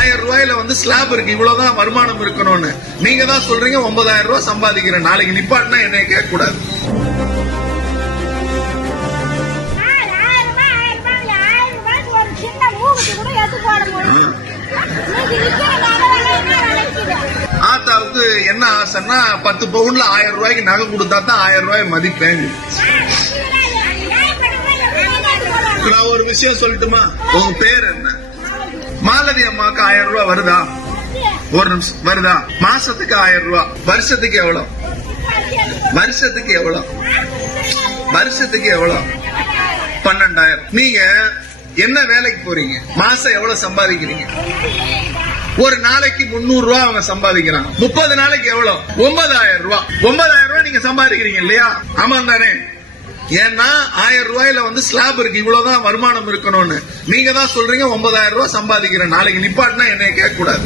1000 ரூபாயில ஸ்லாப் இருக்கு, இவ்வளவுதான் வருமானம் இருக்கணும்னு. நீங்க தான் சொல்றீங்க 9000 ரூபாய் சம்பாதிக்கிறேன். நாளைக்கு நிப்பாட்டினா என்னைய கேட்க கூடாது. ஆத்தாவுக்கு என்ன ஆசைன்னா 10 பவுன்ல 1000 ரூபாய்க்கு நகை கொடுத்தா தான் 1000 ரூபாய் மதிப்பேன். நான் ஒரு விஷயம் சொல்லட்டுமா? உங்க பேர் என்ன? மாலதி அம்மாவுக்கு 1000 ரூபாய் வருதா? ஒரு நிமிஷம் வருதா? மாசத்துக்கு 1000 ரூபாய். வருஷத்துக்கு எவ்வளவு? வருஷத்துக்கு எவ்வளவு? வருஷத்துக்கு எவ்வளவு? 12000. நீங்க என்ன வேலைக்கு போறீங்க? மாசம் எவ்வளவு சம்பாதிக்கிறீங்க? ஒரு நாளைக்கு 300 ரூபாய் அவங்க சம்பாதிக்கிறாங்க. 30 நாளைக்கு எவ்வளவு? 9000 ரூபாய். 9000 ரூபாய் நீங்க சம்பாதிக்கிறீங்க இல்லையா? ஆமா தானே? ஏன்னா 1000 ரூபாயில ஸ்லாப் இருக்கு, இவ்வளவுதான் வருமானம் இருக்கணும்னு. நீங்க தான் சொல்றீங்க 9000 ரூபாய் சம்பாதிக்கிறேன். நாளைக்கு நிப்பாட்டினா என்னைய கேட்க கூடாது.